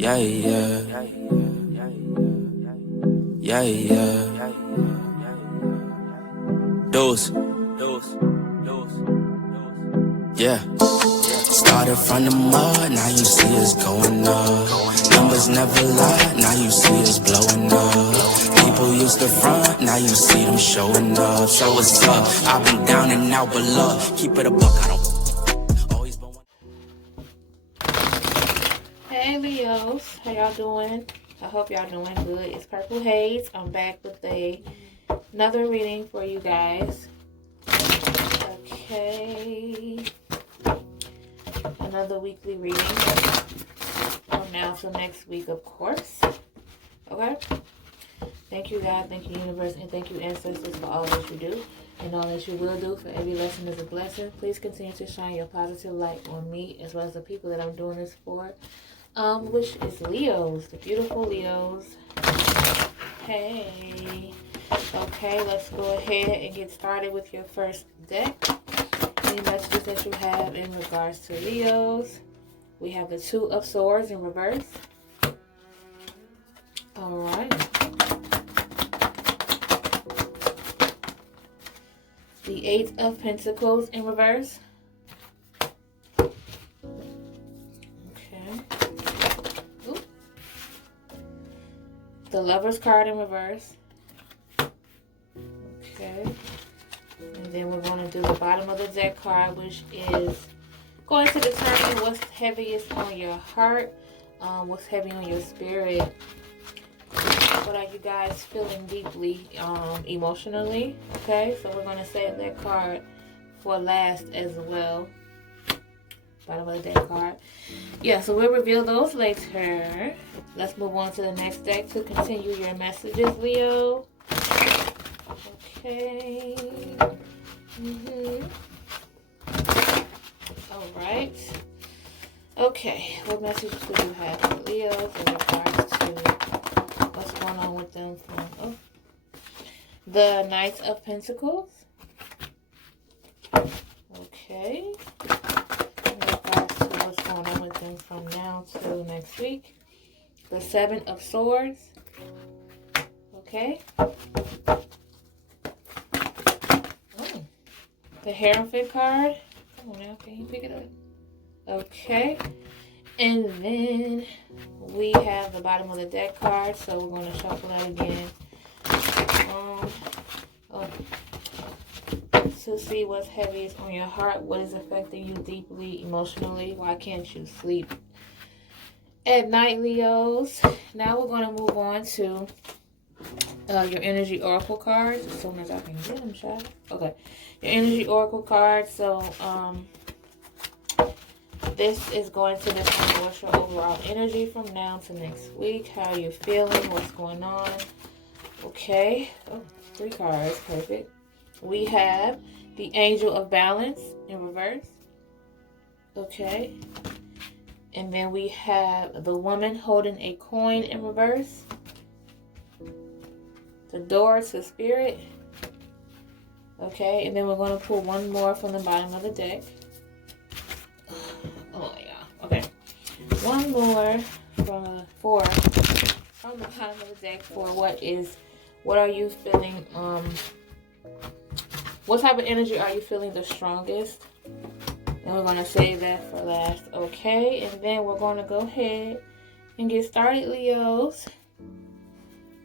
Yeah, yeah. Yeah, yeah. Dose. Yeah. Started from the mud, now you see us going up. Numbers never lie, now you see us blowing up. People used to front, now you see them showing up. So what's up? I've been down and out, but look, keep it a buck, I don't always been one. Hey Leos, how y'all doing? I hope y'all doing good. It's Purple Haze. I'm back with another reading for you guys. Okay. Another weekly reading from now till next week, of course. Okay? Thank you, God. Thank you, universe. And thank you, ancestors, for all that you do and all that you will do. For every lesson is a blessing. Please continue to shine your positive light on me as well as the people that I'm doing this for. Which is Leos, the beautiful Leos. Hey. Okay, let's go ahead and get started with your first deck. Any messages that you have in regards to Leos. We have the Two of Swords in reverse. Alright. The Eight of Pentacles in reverse. The Lover's card in reverse. Okay. And then we're going to do the bottom of the deck card, which is going to determine what's heaviest on your heart, what's heavy on your spirit. What are you guys feeling deeply, emotionally? Okay, so we're going to save that card for last as well. Bottom of the deck card. Yeah, so we'll reveal those later. Let's move on to the next deck to continue your messages, Leo. Okay. Alright. Okay, what messages do you have for Leo in regards to what's going on with them from the Knight of Pentacles? Okay. What's going on with them from now to next week. The Seven of Swords. Okay. The Hierophant card. Come on now, can you pick it up? Okay. And then we have the bottom of the deck card, so we're going to shuffle that again. To see what's heaviest on your heart, what is affecting you deeply, emotionally. Why can't you sleep at night, Leos? Now we're going to move on to your Energy Oracle cards as soon as I can get them, child. Okay, your Energy Oracle cards. So, this is going to determine what's your overall energy from now to next week. How you're feeling, what's going on. Okay, 3 cards, perfect. We have the Angel of Balance in reverse. Okay. And then we have the Woman holding a coin in reverse. The Door to Spirit. Okay. And then we're going to pull one more from the bottom of the deck. Oh, yeah. Okay. One more from the bottom of the deck for what are you feeling, what type of energy are you feeling the strongest? And we're going to save that for last. Okay, and then we're going to go ahead and get started, Leos.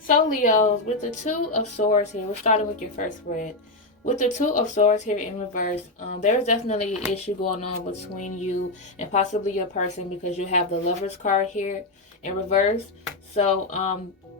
So, Leos, with the Two of Swords here, we're starting with your first spread. With the Two of Swords here in reverse, there's definitely an issue going on between you and possibly your person because you have the Lover's card here in reverse. So,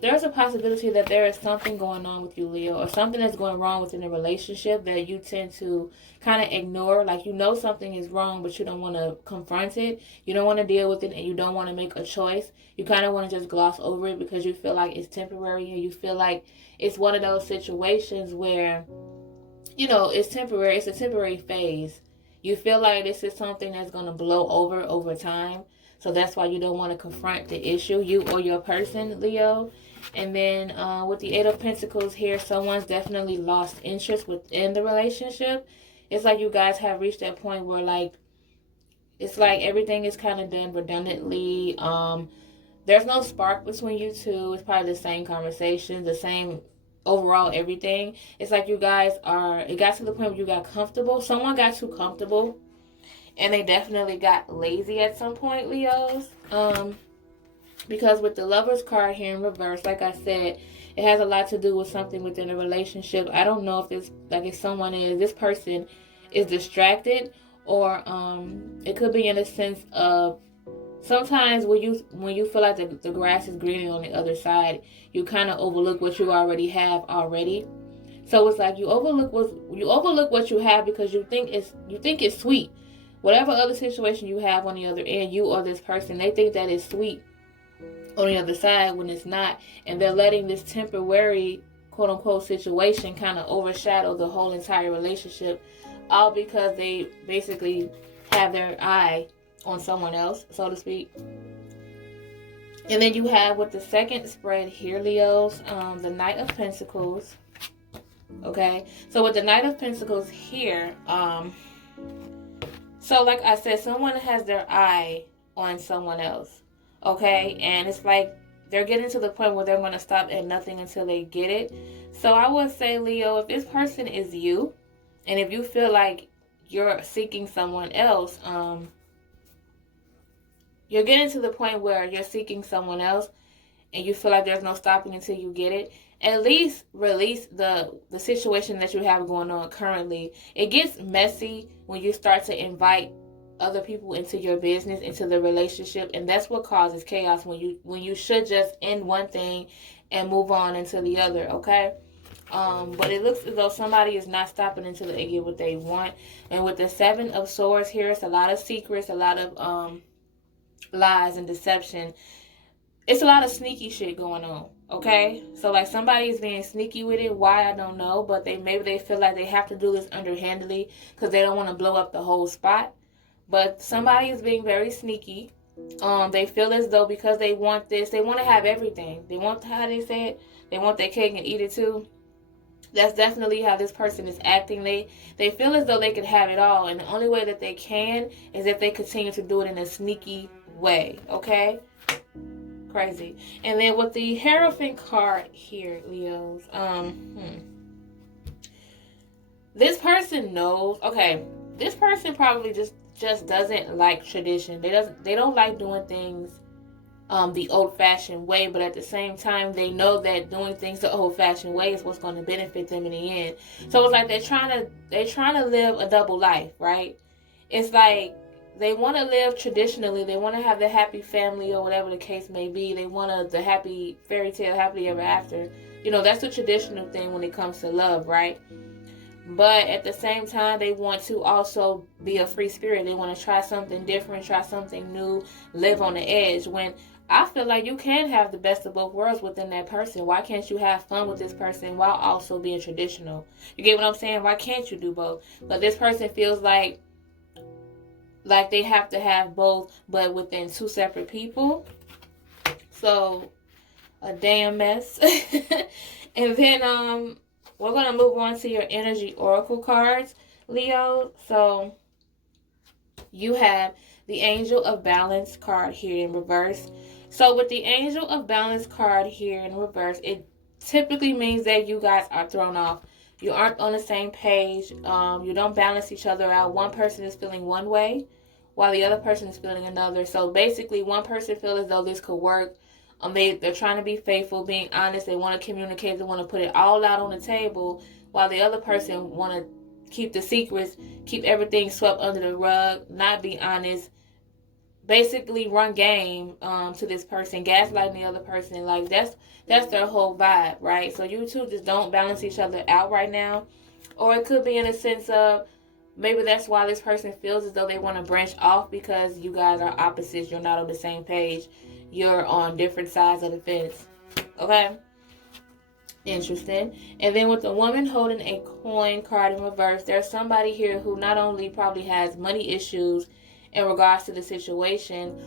there's a possibility that there is something going on with you, Leo, or something that's going wrong within a relationship that you tend to kind of ignore. Like, you know something is wrong, but you don't want to confront it. You don't want to deal with it, and you don't want to make a choice. You kind of want to just gloss over it because you feel like it's temporary, and you feel like it's one of those situations where, you know, it's temporary. It's a temporary phase. You feel like this is something that's going to blow over time. So that's why you don't want to confront the issue, you or your person, Leo. And then with the Eight of Pentacles here, someone's definitely lost interest within the relationship. It's like you guys have reached that point where, like, it's like everything is kind of done redundantly. there's no spark between you two. It's probably the same conversation, the same overall everything. It's like you guys are, it got to the point where you got comfortable. Someone got too comfortable, and they definitely got lazy at some point, Leos. Because with the Lovers card here in reverse, like I said, it has a lot to do with something within a relationship. I don't know if it's like if someone is, this person is distracted, or it could be in a sense of, sometimes when you feel like the grass is greener on the other side, you kind of overlook what you already have already. So it's like you overlook what you have because you think it's sweet. Whatever other situation you have on the other end, you or this person, they think that is sweet on the other side when it's not, and they're letting this temporary quote unquote situation kind of overshadow the whole entire relationship, all because they basically have their eye on someone else, so to speak. And then you have with the second spread here, Leos, the Knight of Pentacles. Okay, so with the Knight of Pentacles here, so like I said, someone has their eye on someone else. Okay, and it's like they're getting to the point where they're going to stop at nothing until they get it. So I would say, Leo, if this person is you, and if you feel like you're seeking someone else, you're getting to the point where you're seeking someone else and you feel like there's no stopping until you get it, at least release the situation that you have going on currently. It gets messy when you start to invite other people into your business, into the relationship, and that's what causes chaos when you should just end one thing and move on into the other, okay? But it looks as though somebody is not stopping until they get what they want. And with the Seven of Swords here, it's a lot of secrets, a lot of lies and deception. It's a lot of sneaky shit going on, okay? So like somebody is being sneaky with it. Why, I don't know, but maybe they feel like they have to do this underhandedly because they don't want to blow up the whole spot. But somebody is being very sneaky. They feel as though because they want this, they want to have everything. They want, how they say it, they want their cake and eat it too. That's definitely how this person is acting. They feel as though they could have it all, and the only way that they can is if they continue to do it in a sneaky way, okay? Crazy. And then with the Hierophant card here, Leos, this person knows, okay, this person probably just doesn't like tradition. They don't like doing things the old-fashioned way, but at the same time they know that doing things the old-fashioned way is what's going to benefit them in the end. So it's like they're trying to live a double life, right? It's like they want to live traditionally. They want to have the happy family or whatever the case may be. They want the happy fairy tale, happily ever after. You know, that's the traditional thing when it comes to love, right? But at the same time, they want to also be a free spirit. They want to try something different, try something new, live on the edge. When I feel like you can have the best of both worlds within that person. Why can't you have fun with this person while also being traditional? You get what I'm saying? Why can't you do both? But this person feels like they have to have both, but within two separate people. So, a damn mess. And then, we're going to move on to your energy oracle cards, Leo. So, you have the Angel of Balance card here in reverse. So, with the Angel of Balance card here in reverse, it typically means that you guys are thrown off. You aren't on the same page. You don't balance each other out. One person is feeling one way while the other person is feeling another. So, basically, one person feels as though this could work. They're trying to be faithful, being honest. They want to communicate. They want to put it all out on the table, while the other person want to keep the secrets, keep everything swept under the rug, not be honest, basically run game to this person, gaslighting the other person. Like that's their whole vibe, right? So you two just don't balance each other out right now. Or it could be in a sense of maybe that's why this person feels as though they want to branch off, because you guys are opposites. You're not on the same page. You're on different sides of the fence. Okay? Interesting. And then with the woman holding a coin card in reverse, there's somebody here who not only probably has money issues in regards to the situation.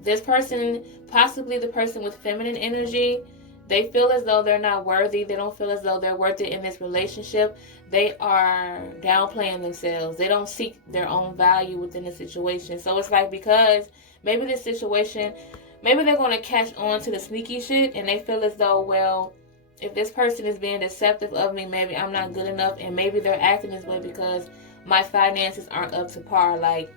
This person, possibly the person with feminine energy, they feel as though they're not worthy. They don't feel as though they're worth it in this relationship. They are downplaying themselves. They don't seek their own value within the situation. So it's like, because maybe this situation, maybe they're going to catch on to the sneaky shit, and they feel as though, well, if this person is being deceptive of me, maybe I'm not good enough, and maybe they're acting this way because my finances aren't up to par. Like,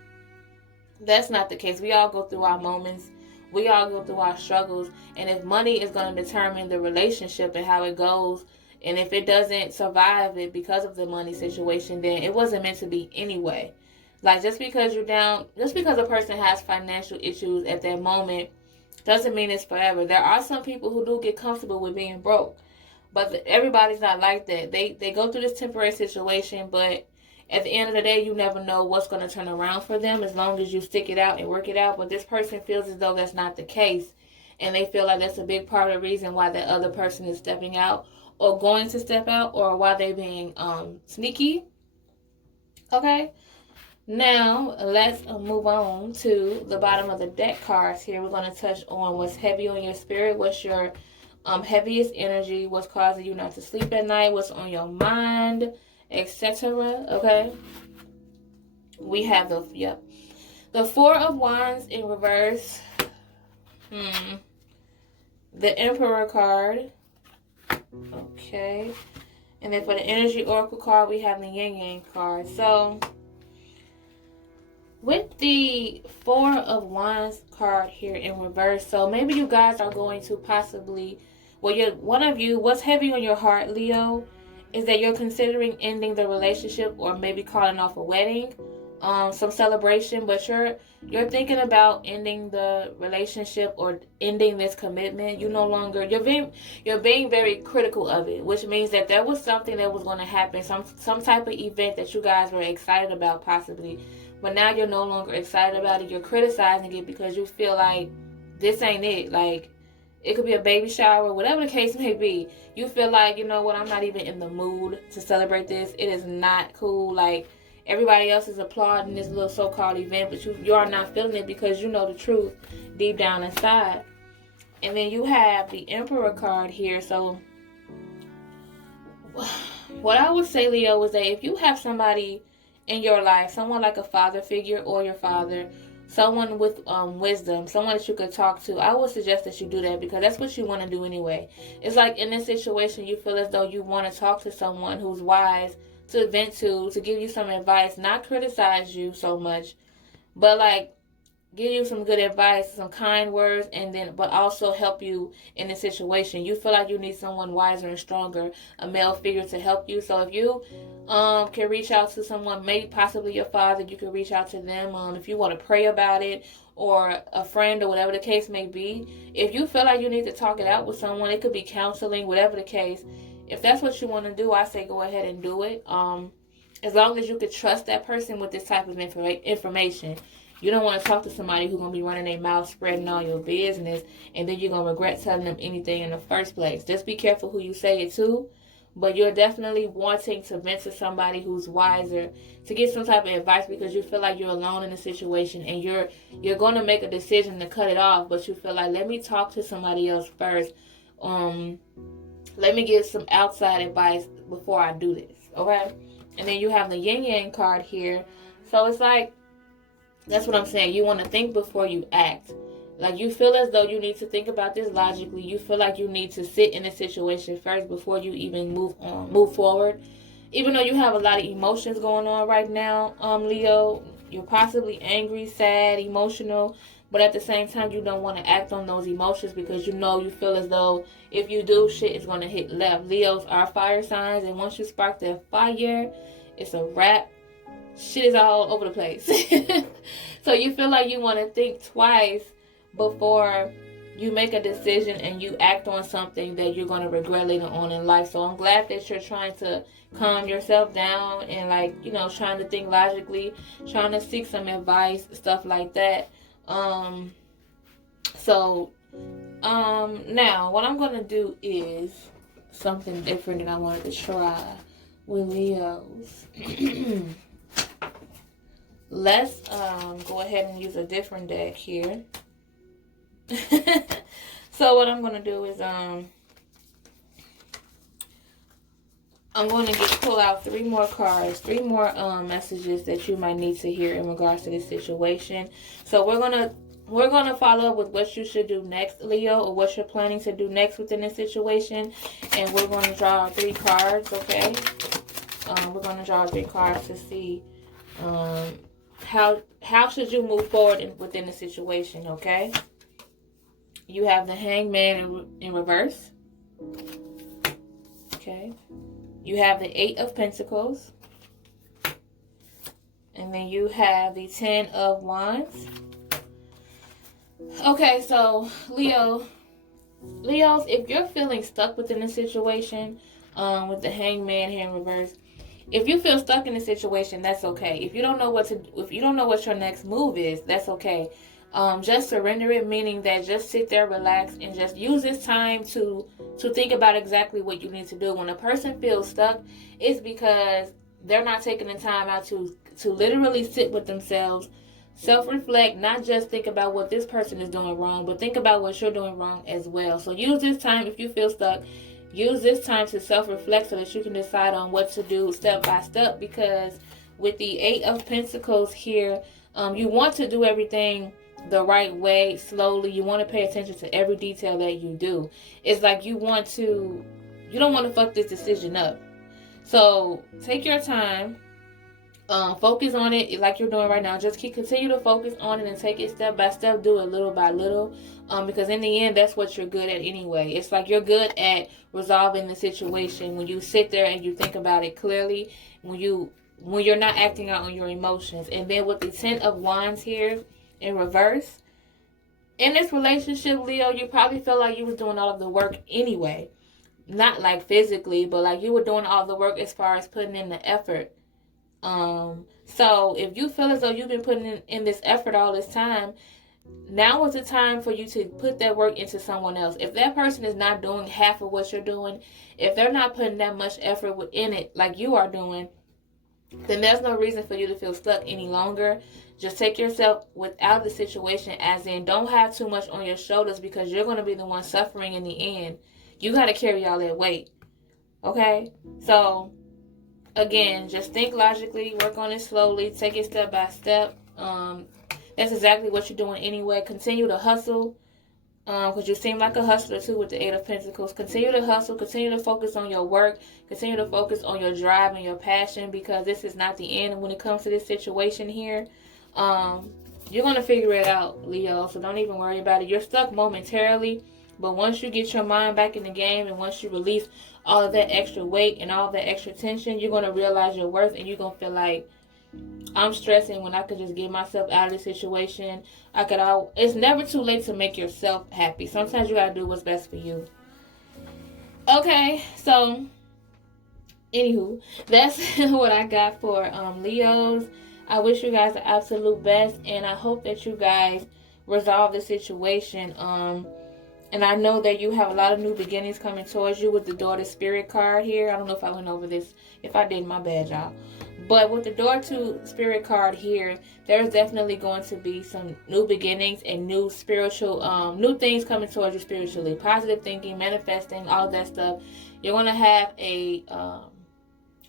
that's not the case. We all go through our moments. We all go through our struggles. And if money is going to determine the relationship and how it goes, and if it doesn't survive it because of the money situation, then it wasn't meant to be anyway. Like, just because you're down, just because a person has financial issues at that moment, doesn't mean it's forever. There are some people who do get comfortable with being broke. But everybody's not like that. They go through this temporary situation, but at the end of the day, you never know what's going to turn around for them as long as you stick it out and work it out. But this person feels as though that's not the case. And they feel like that's a big part of the reason why that other person is stepping out or going to step out, or why they're being sneaky. Okay? Now, let's move on to the bottom of the deck cards here. We're going to touch on what's heavy on your spirit, what's your heaviest energy, what's causing you not to sleep at night, what's on your mind, etc. Okay, we have the Four of Wands in reverse, the Emperor card, okay, and then for the Energy Oracle card we have the Yin Yang card. So with the Four of Wands card here in reverse, so maybe you guys are going to possibly, well, one of you, what's heavy on your heart, Leo, is that you're considering ending the relationship or maybe calling off a wedding, some celebration, but you're thinking about ending the relationship or ending this commitment. You no longer, you're being very critical of it, which means that there was something that was going to happen, some type of event that you guys were excited about possibly, but now you're no longer excited about it. You're criticizing it because you feel like this ain't it. Like, it could be a baby shower, whatever the case may be. You feel like, you know what, I'm not even in the mood to celebrate this. It is not cool. Like, everybody else is applauding this little so-called event, but you are not feeling it because you know the truth deep down inside. And then you have the Emperor card here. So what I would say, Leo, is that if you have somebody in your life, someone like a father figure or your father, someone with wisdom, someone that you could talk to, I would suggest that you do that because that's what you want to do anyway. It's like in this situation, you feel as though you want to talk to someone who's wise, to vent to give you some advice, not criticize you so much, but like give you some good advice, some kind words, and then but also help you in the situation. You feel like you need someone wiser and stronger, a male figure to help you. So if you can reach out to someone, maybe possibly your father, you can reach out to them if you want to pray about it, or a friend, or whatever the case may be. If you feel like you need to talk it out with someone, it could be counseling, whatever the case. If that's what you want to do, I say go ahead and do it. As long as you could trust that person with this type of information. You don't want to talk to somebody who's going to be running their mouth, spreading all your business, and then you're going to regret telling them anything in the first place. Just be careful who you say it to, but you're definitely wanting to vent to somebody who's wiser, to get some type of advice because you feel like you're alone in the situation, and you're going to make a decision to cut it off, but you feel like, let me talk to somebody else first. Let me get some outside advice before I do this, okay? And then you have the Yin Yang card here. So it's like, that's what I'm saying. You want to think before you act. Like, you feel as though you need to think about this logically. You feel like you need to sit in a situation first before you even move forward. Even though you have a lot of emotions going on right now, Leo, you're possibly angry, sad, emotional, but at the same time, you don't want to act on those emotions because you feel as though if you do, shit is going to hit left. Leos are fire signs, and once you spark their fire, it's a wrap. Shit is all over the place. So you feel like you want to think twice before you make a decision and you act on something that you're going to regret later on in life. So I'm glad that you're trying to calm yourself down and trying to think logically, trying to seek some advice, stuff like that. Now what I'm going to do is something different that I wanted to try with Leos. Let's go ahead and use a different deck here. So what I'm going to do is I'm going to pull out 3 more cards, 3 more messages that you might need to hear in regards to this situation. So we're going to we're going to follow up with what you should do next, Leo, or what you're planning to do next within this situation. And we're going to draw 3 cards, okay? We're going to draw 3 cards to see how should you move forward within the situation, okay? You have the Hangman in reverse. Okay. You have the 8 of Pentacles. And then you have the 10 of Wands. Okay, so Leos, if you're feeling stuck within a situation, with the Hangman here in reverse, if you feel stuck in a situation, that's okay. If you don't know what your next move is, that's okay. Just surrender it, meaning that just sit there, relax, and just use this time to think about exactly what you need to do. When a person feels stuck, it's because they're not taking the time out to literally sit with themselves, self-reflect, not just think about what this person is doing wrong, but think about what you're doing wrong as well. So use this time, if you feel stuck, use this time to self-reflect so that you can decide on what to do step by step, because with the 8 of Pentacles here, you want to do everything the right way, slowly. You want to pay attention to every detail that you do. It's like you don't want to fuck this decision up. So take your time, focus on it like you're doing right now. Just continue to focus on it and take it step by step. Do it little by little, because in the end, that's what you're good at anyway. It's like you're good at resolving the situation when you sit there and you think about it clearly, when you're not acting out on your emotions. And then with the 10 of Wands here in reverse, in this relationship, Leo, you probably felt like you was doing all of the work anyway. Not like physically, but like you were doing all the work as far as putting in the effort. So if you feel as though you've been putting in this effort all this time, now is the time for you to put that work into someone else. If that person is not doing half of what you're doing, if they're not putting that much effort within it like you are doing, then there's no reason for you to feel stuck any longer. Just take yourself without the situation, as in don't have too much on your shoulders, because you're going to be the one suffering in the end. You got to carry all that weight. Okay? So, again, just think logically, work on it slowly, take it step by step. That's exactly what you're doing anyway. Continue to hustle, because you seem like a hustler too with the 8 of Pentacles. Continue to hustle, continue to focus on your work, continue to focus on your drive and your passion, because this is not the end when it comes to this situation here. You're going to figure it out, Leo, so don't even worry about it. You're stuck momentarily, but once you get your mind back in the game, and once you release all of that extra weight and all that extra tension, you're going to realize your worth, and you're going to feel like, I'm stressing when I could just get myself out of this situation. It's never too late to make yourself happy. Sometimes you got to do what's best for you. Okay, so anywho, that's what I got for Leos. I wish you guys the absolute best, and I hope that you guys resolve the situation. And I know that you have a lot of new beginnings coming towards you with the Daughter Spirit card here. I don't know if I went over this. If I did, my bad, y'all. But with the Door to Spirit card here, there's definitely going to be some new beginnings and new spiritual, new things coming towards you spiritually. Positive thinking, manifesting, all of that stuff. You're going to have a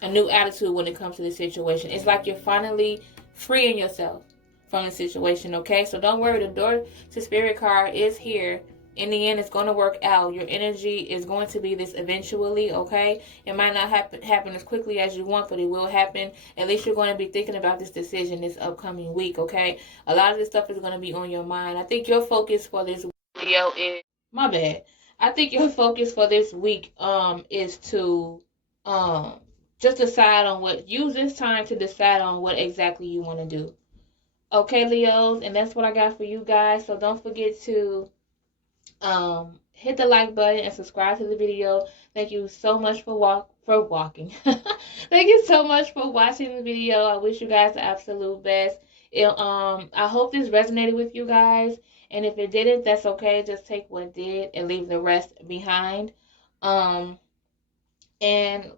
new attitude when it comes to this situation. It's like you're finally freeing yourself from the situation, okay? So don't worry, the Door to Spirit card is here. In the end, it's going to work out. Your energy is going to be this eventually, okay? It might not happen as quickly as you want, but it will happen. At least you're going to be thinking about this decision this upcoming week, okay? A lot of this stuff is going to be on your mind. I think your focus for this video is... My bad. I think your focus for this week is to just decide on what... Use this time to decide on what exactly you want to do. Okay, Leos? And that's what I got for you guys. So don't forget to... hit the like button and subscribe to the video. Thank you so much for walking. Thank you so much for watching the video. I wish you guys the absolute best. I hope this resonated with you guys, and if it didn't, that's okay. Just take what did and leave the rest behind. And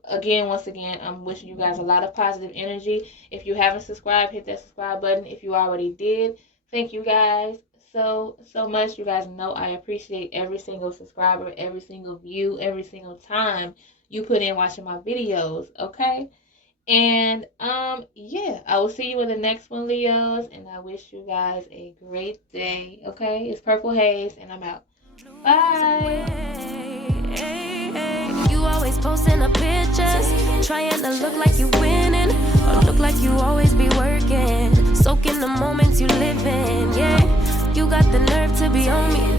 again, once again, I'm wishing you guys a lot of positive energy. If you haven't subscribed, hit that subscribe button. If you already did, thank you guys so much. You guys know I appreciate every single subscriber, every single view, every single time you put in watching my videos, okay? And yeah, I will see you in the next one, Leos, and I wish you guys a great day. Okay, it's Purple Haze, and I'm out. Bye. You always posting the pictures, trying to look like you winning, or look like you always be working, soaking the moments you live in. Yeah, you got the nerve to be on me.